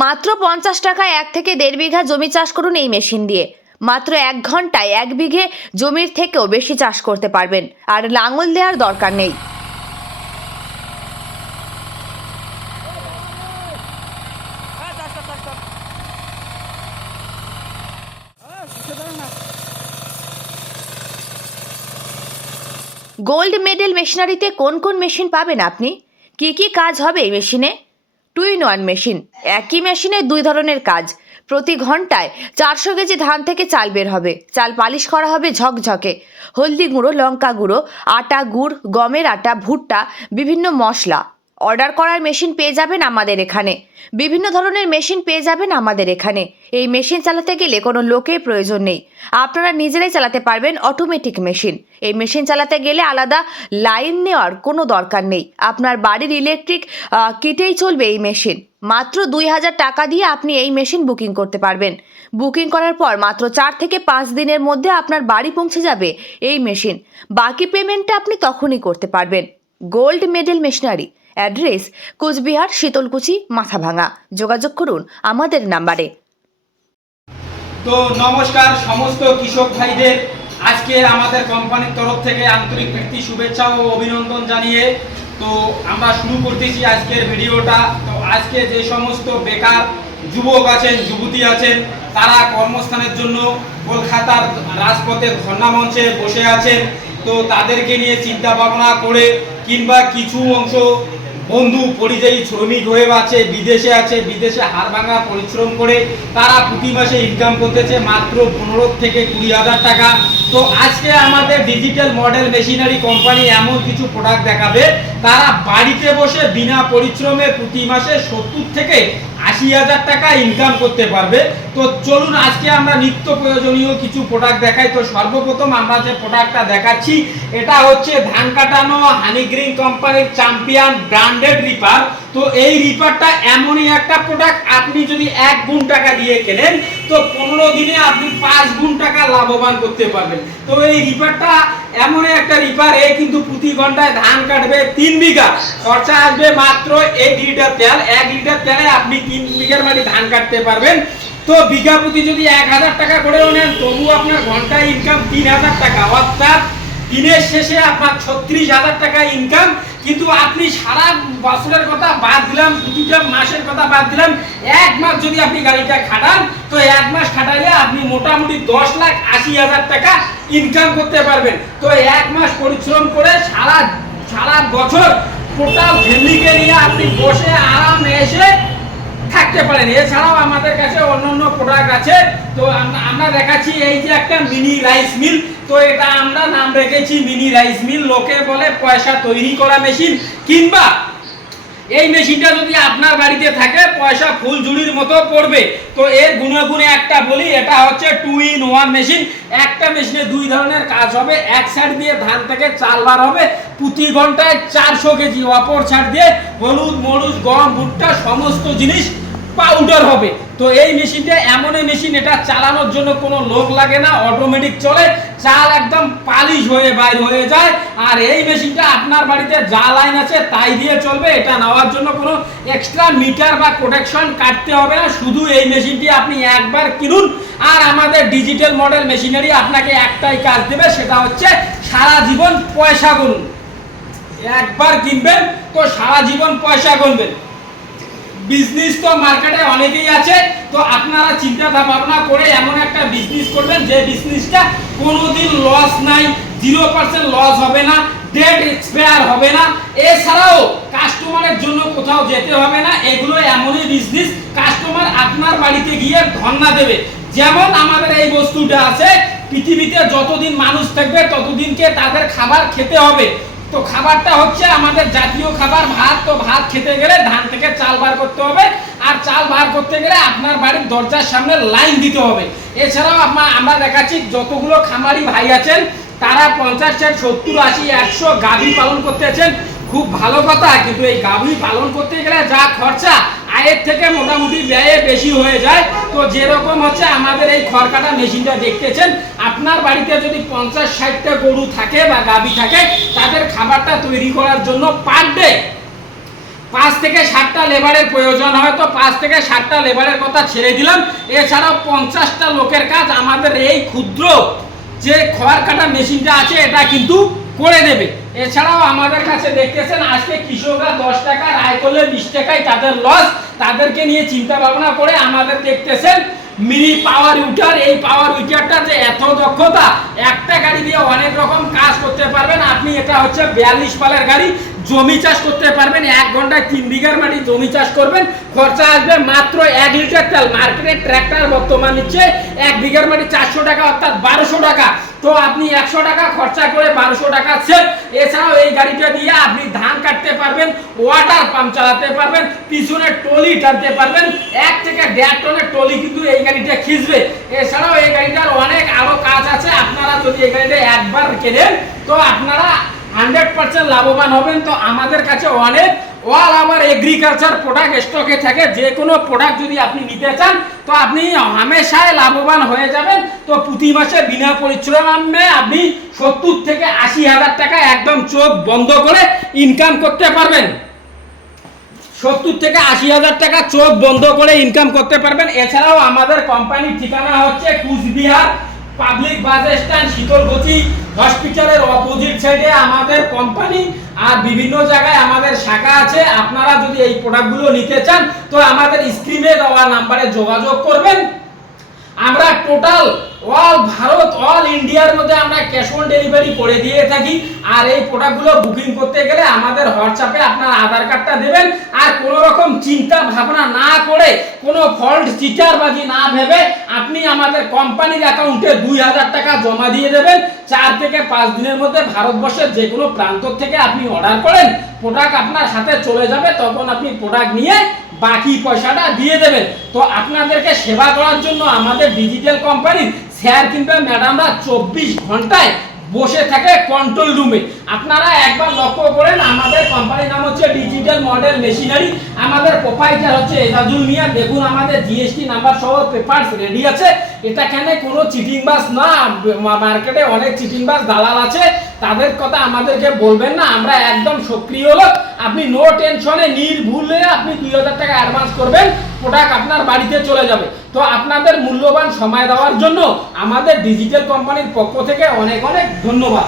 মাত্র পঞ্চাশ টাকায় এক থেকে দেড় বিঘা জমি চাষ করুন এই মেশিন দিয়ে। মাত্র এক ঘন্টায় এক বিঘে জমির থেকেও বেশি চাষ করতে পারবেন। আর লাঙল দেওয়ার দরকার নেই। গোল্ড মেডেল মেশিনারিতে কোন কোন মেশিন পাবেন আপনি? কি কি কাজ হবে এই মেশিনে? Two in one machine. একই মেশিনে দুই ধরনের কাজ। প্রতি ঘন্টায় চারশো কেজি ধান থেকে চাল বের হবে। চাল পালিশ করা হবে ঝকঝকে। হলদি গুঁড়ো লঙ্কা গুঁড়ো আটা গুড়, গমের আটা, ভুট্টা, বিভিন্ন মশলা। অর্ডার করার মেশিন পেয়ে যাবেন আমাদের এখানে। বিভিন্ন ধরনের মেশিন পেয়ে যাবেন আমাদের এখানে। এই মেশিন চালাতে গেলে কোনো লোকের প্রয়োজন নেই। আপনারা নিজেরাই চালাতে পারবেন অটোমেটিক মেশিন এই মেশিন চালাতে গেলে আলাদা লাইন নেওয়ার কোনো দরকার নেই। আপনার বাড়ির ইলেকট্রিক কিটেই চলবে এই মেশিন মাত্র দুই হাজার টাকা দিয়ে আপনি এই মেশিন বুকিং করতে পারবেন। বুকিং করার পর মাত্র চার থেকে পাঁচ দিনের মধ্যে আপনার বাড়ি পৌঁছে যাবে এই মেশিন বাকি পেমেন্টটা আপনি তখনই করতে পারবেন। Gold medal machinery address Coochbehar Sitalkuchi Mathabhanga যোগাযোগ করুন আমাদের নাম্বারে। তো নমস্কার সমস্ত কৃষক ভাইদের, আজকে আমাদের কোম্পানির তরফ থেকে আন্তরিক প্রীতি, শুভেচ্ছা ও অভিনন্দন জানিয়ে তো আমরা শুরু করতেছি আজকের ভিডিওটা। তো আজকে যে সমস্ত বেকার যুবক আছেন, যুবতী আছেন, তারা কর্মস্থানের জন্য কলকাতার রাজপথের ধর্ণা মঞ্চে বসে আছেন। তো তাদেরকে নিয়ে চিন্তা ভাবনা করে কিংবা কিছু অংশ বন্ধু পরিযায়ী শ্রমিক হয়ে আছে, বিদেশে আছে, বিদেশে হাড় ভাঙা, পরিশ্রম করে তারা প্রতি মাসে ইনকাম করতেছে মাত্র পনেরো থেকে কুড়ি হাজার টাকা। তো আজকে আমাদের ডিজিটাল মডেল মেশিনারি কোম্পানি এমন কিছু প্রোডাক্ট দেখাবে, তারা বাড়িতে বসে বিনা পরিশ্রমে প্রতি মাসে সত্তর থেকে আশি হাজার টাকা ইনকাম করতে পারবে। তো চলুন, আজকে আমরা নিত্য প্রয়োজনীয় কিছু প্রোডাক্ট দেখাই। তো সর্বপ্রথম আমরা যে প্রোডাক্টটা দেখাচ্ছি, এটা হচ্ছে ধান কাটানো হানিগ্রিন কোম্পানির চ্যাম্পিয়ন ব্র্যান্ডেড রিপার তো এই রিপারটা এমনই একটা প্রোডাক্ট আপনি যদি এক গুণ টাকা দিয়ে কেনেন, তো পনেরো দিনে আপনি পাঁচ গুণ টাকা লাভবান করতে পারবেন। তো এই রিপারটা এমনই একটা রিপার এ কিন্তু প্রতি ঘন্টায় ধান কাটবে তিন বিঘা। খরচা আসবে মাত্র এক লিটার তেল। এক লিটার তেলে আপনি তিন বিঘার মানে ধান কাটতে পারবেন। তো বিঘা প্রতি যদি এক হাজার টাকা করেও নেন, তবু আপনার ঘন্টায় ইনকাম তিন হাজার টাকা। অর্থাৎ দিনের শেষে আপনার ছত্রিশ হাজার টাকা ইনকাম কিন্তু আপনি সারা বছরের কথা বাদ দিলাম, প্রতিটা মাসের কথা বাদ দিলাম। এক মাস যদি আপনি গাড়িটা খাটান, তো এক মাস খাটাইলে আপনি মোটামুটি দশ লাখ আশি হাজার টাকা ইনকাম করতে পারবেন। তো এক মাস পরিশ্রম করে সারা সারা বছর টোটাল ফ্যামিলিকে নিয়ে আপনি বসে, আরামে এসে থাকতে পারেন। এছাড়াও আমাদের কাছে অন্যান্য প্রোডাক্ট আছে। তো আমরা দেখাচ্ছি এই যে একটা মিনি রাইস মিল তো এটা আমরা নাম রেখেছি মিনি রাইস মিল লোকে বলে পয়সা তৈরি করা মেশিন কিংবা এই মেশিনটা যদি আপনার বাড়িতে থাকে, পয়সা ফুল ঝুড়ির মতো পড়বে। তো এর গুণাগুণে একটা বলি, এটা হচ্ছে টু ইন ওয়ান মেশিন একটা মেশিনে দুই ধরনের কাজ হবে। এক সাইড দিয়ে ধান থেকে চাল বার হবে। প্রতি ঘন্টায় চারশো কেজি অপর ছাড় দিয়ে হলুদ, মরুচ, গম, ভুট্টা, সমস্ত জিনিস পাউডার হবে। তো এই মেশিনটা এমনই মেশিন, এটা চালানোর জন্য কোনো লোক লাগে না অটোমেটিক চলে চাল একদম পালিশ হয়ে বাইর হয়ে যায়। আর এই মেশিনটা আপনার বাড়িতে যা লাইন আছে তাই দিয়ে চলবে, এটা নেওয়ার জন্য কোনো এক্সট্রা মিটার বা প্রোটেকশন কাটতে হবে না। শুধু এই মেশিনটি আপনি একবার কিনুন, আর আমাদের ডিজিটাল মডেল মেশিনারি আপনাকে একটাই কাজ দেবে, সেটা হচ্ছে সারা জীবন পয়সা গুনুন। একবার কিনবেন, তো সারা জীবন পয়সা গুনবেন। বিজনেস তো মার্কেটে অনেকেই আছে, তো আপনারা চিন্তা ভাবনা করে এমন একটা বিজনেস করবেন যে বিজনেসটা কোনোদিন লস নাই জিরো পার্সেন্ট লস হবে না ডেট এক্সপায়ার হবে না। এছাড়াও কাস্টমারের জন্য কোথাও যেতে হবে না, এগুলো এমনই বিজনেস কাস্টমার আপনার বাড়িতে গিয়ে ধর্ণা দেবে। যেমন আমাদের এই বস্তুটা আছে, পৃথিবীতে যতদিন মানুষ থাকবে, ততদিনকে তাদের খাবার খেতে হবে। তো খাবারটা হচ্ছে আমাদের জাতীয় খাবার। ভাত তো ভাত খেতে গেলে ধান থেকে চাল বার করতে হবে। আর চাল বার করতে গেলে আপনার বাড়ির দরজার সামনে লাইন দিতে হবে। এছাড়াও আমরা দেখাচ্ছি যতগুলো খামারি ভাই আছেন, তারা পঞ্চাশ ষাট সত্তর, আশি, একশো গাভী পালন করতেছেন খুব ভালো কথা, কিন্তু এই গাভী পালন করতে গেলে যা খরচা আয়ের থেকে মোটামুটি ব্যয়ে বেশি হয়ে যায়। তো যেরকম হচ্ছে আমাদের এই খড়কাটা মেশিনটা দেখতেছেন, আপনার বাড়িতে যদি পঞ্চাশ, ষাটটা গরু থাকে বা গাভী থাকে, তাদের খাবারটা তৈরি করার জন্য পার ডে পাঁচ থেকে ষাটটা লেবারের প্রয়োজন হয়। তো পাঁচ থেকে ষাটটা লেবারের কথা ছেড়ে দিলাম। এছাড়াও পঞ্চাশটা লোকের কাজ আমাদের এই ক্ষুদ্র যে খড় কাটা মেশিনটা আছে, এটা কিন্তু করে দেবে এছাড়াও আমাদের কাছে দেখতেছেন, আজকে কৃষকরা দশ টাকা আয় করলে বিশ টাকায় তাদের লস তাদেরকে নিয়ে চিন্তা ভাবনা করে আমাদের দেখতেছেন, মিনি পাওয়ার উইটার এই পাওয়ার উইটারটা যে এত দক্ষতা, একটা গাড়ি দিয়ে অনেক রকম কাজ করতে পারবেন। আপনি এটা হচ্ছে বিয়াল্লিশ পালের গাড়ি, জমি চাষ করতে পারবেন। এক ঘন্টায় তিন বিঘার মাটি জমি চাষ করবেন। খরচা আসবে মাত্র এক লিটার তেল। মার্কেটে ট্র্যাক্টর বর্তমান নিচ্ছে এক বিঘার মাটি চারশো টাকা, অর্থাৎ বারোশো টাকা। তো আপনি একশো টাকা খরচা করে বারোশো টাকা সেভ এছাড়াও এই গাড়িটা দিয়ে আপনি ধান কাটতে পারবেন ওয়াটার পাম্প চালাতে পারবেন, পিছনে টলি টানতে পারবেন, এক থেকে দেড় টনের টলি কিন্তু এই গাড়িটা খিঁচবে। এছাড়াও এই গাড়িটার অনেক আরও কাজ আছে, আপনারা যদি এই গাড়িটা একবার কেনেন, তো আপনারা হান্ড্রেড পার্সেন্ট লাভবান হবেন। তো আমাদের কাছে অনেক অল আমার এগ্রিকালচার প্রোডাক্ট স্টকে থাকে, যে কোনো প্রোডাক্ট যদি আপনি নিতে চান, তো আপনি হামেশায় লাভবান হয়ে যাবেন। তো প্রতি মাসে বিনা পরিশ্রমে আপনি সত্তর থেকে আশি হাজার টাকা একদম চোখ বন্ধ করে ইনকাম করতে পারবেন। সত্তর থেকে আশি হাজার টাকা চোখ বন্ধ করে ইনকাম করতে পারবেন। এছাড়াও আমাদের কোম্পানির ঠিকানা হচ্ছে Coochbehar public bus stand Sitalkuchi হসপিটালের অপোজিট সাইডে আমাদের কোম্পানি আর বিভিন্ন জায়গায় আমাদের শাখা আছে আপনারা যদি এই প্রোডাক্টগুলো নিতে চান তো আমাদের স্ক্রিনে দেওয়া নাম্বারে যোগাযোগ করবেন। আমরা টোটাল অল ভারত অল ইন্ডিয়ার মধ্যে আমরা ক্যাশ অন ডেলিভারি করে দিয়ে থাকি। আর এই প্রোডাক্টগুলো বুকিং করতে গেলে আমাদের হোয়াটসঅ্যাপে আপনার আধার কার্ডটা দেবেন। আর কোনো রকম চিন্তা ভাবনা না করে, কোনো ফল্ট চিটারবাজি না ভেবে আপনি আমাদের কোম্পানির অ্যাকাউন্টে দুই হাজার টাকা জমা দিয়ে দেবেন। চার থেকে পাঁচ দিনের মধ্যে ভারতবর্ষের যে কোনো প্রান্ত থেকে আপনি অর্ডার করেন। প্রোডাক্ট আপনার হাতে চলে যাবে, তখন আপনি প্রোডাক্ট নিয়ে বাকি পয়সাটা দিয়ে দেবেন। তো আপনাদেরকে সেবা করার জন্য আমাদের ডিজিটাল কোম্পানির স্যার কিংবা ম্যাডামরা চব্বিশ ঘন্টায় বসে থাকে কন্ট্রোল রুমে আপনারা একবার লক্ষ্য করেন, আমাদের কোম্পানির নাম হচ্ছে ডিজিটাল মডেল মেশিনারি আমাদের প্রোপাইটার হচ্ছে এজাজুল মিয়া। দেখুন, আমাদের জিএসটি নাম্বার সহ পেপারস রেডি আছে। এটা কেন কোনো চিটিং বাস না মার্কেটে অনেক চিটিং বাস, দালাল আছে। তাদের কথা আমাদেরকে বলবেন না, আমরা একদম সক্রিয় লোক। আপনি নো টেনশনে নির্ভুলে আপনি দুই হাজার টাকা অ্যাডভান্স করবেন। প্রোডাক্ট আপনার বাড়িতে চলে যাবে। তো আপনাদের মূল্যবান সময় দেওয়ার জন্য আমাদের ডিজিটাল কোম্পানির পক্ষ থেকে অনেক অনেক ধন্যবাদ।